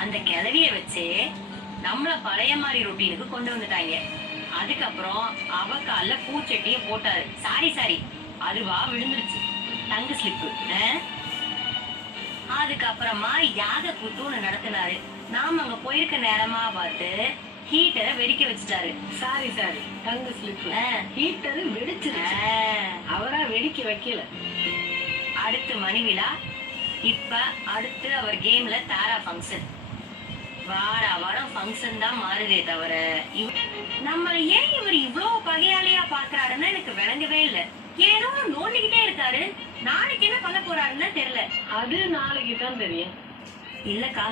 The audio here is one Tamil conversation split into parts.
அந்த கிளவிய வச்சு நம்மள பழைய மாதிரி ரொட்டீனுக்கு கொண்டு வந்துட்டாங்க. அதுக்கப்புறம் அவ கால்ல பூச்சட்டிய போட்டாரு. சாரி சாரி அதுவா விழுந்துருச்சு. தங்க ஸ்லிப்பு அதுக்கப்புறமா யாக கூத்து நடத்தினாரு. நாம அங்க போயிருக்க நேரமா பார்த்து ஹீட்டரை வெடிக்க வச்சுட்டாரு. சாரி சாரி தங்க ஸ்லிப் ஆ, ஹீட்டர் வெடிச்சிருச்சு. ஆ. அவரா வெடிக்க வைக்கல. அடுத்து மணி விழா இப்ப அடுத்து அவர் கேம்ல தாரா ஃபங்க்ஷன் வார வாரம் ஃபங்க்ஷன் தான் மாறுதே தவிர நம்மள ஏன் இவர் இவ்வளவு பகையாளியா பாக்குறாருன்னு எனக்கு விளங்கவே இல்ல. ஏதோ நோண்டிக்கிட்டே இருக்காரு. நாளைக்கு என்ன பண்ண போறாருன்னு தெரியல. அது நாளைக்கு தான் தெரியும். இல்லக்கா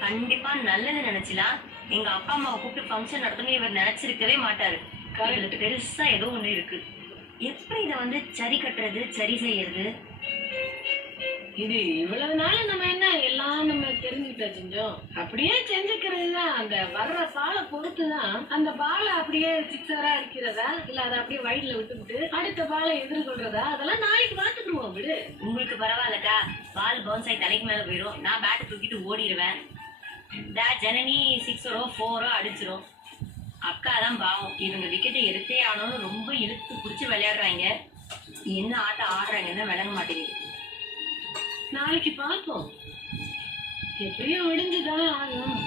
கண்டிப்பா நல்லது நினைச்சுலாம் எங்க அப்பா அம்மாவை கூப்பிட்டு ஃபங்க்ஷன் நடத்தணும் இவர் நினைச்சிருக்கவே மாட்டாரு. இதுல பெருசா ஏதோ ஒண்ணு இருக்கு. எப்படி இத வந்து சரி கட்டுறது சரி செய்யறது? இது இவ்வளவு நாள் நம்ம நம்ம செஞ்சோம் அப்படியே செஞ்சுக்கிறது தான் அந்த வர்ற பாலை பொறுத்து தான் அந்த பாலை அப்படியே சிக்ஸரா அடிக்கிறதா இல்ல அதை அப்படியே வயல்ல விட்டுவிட்டு அடுத்த பாலை எதிர்கொள்றதா? அதெல்லாம் நாளைக்கு பாத்துக்குருவோம் விடு. உங்களுக்கு பரவாயில்லக்கா. பால் பவுன்ஸ் ஆகி தலைக்கு மேல போயிடும் நான் பேட்டை தூக்கிட்டு ஓடிடுவேன் டா ஜனனி சிக்ஸரோ ஃபோரோ அடிச்சிரும். அக்கா தான் பாவம். இவங்க விக்கெட்டை எடுத்தே ஆனோன்னு ரொம்ப இழுத்து பிடிச்சி விளையாடுறாங்க. என்ன ஆட்டம் ஆடுறாங்கன்னு விளங்க மாட்டேங்குது. நாளைக்கு பார்ப்போம். எப்படியும் ஒடிஞ்சுதான் ஆகும்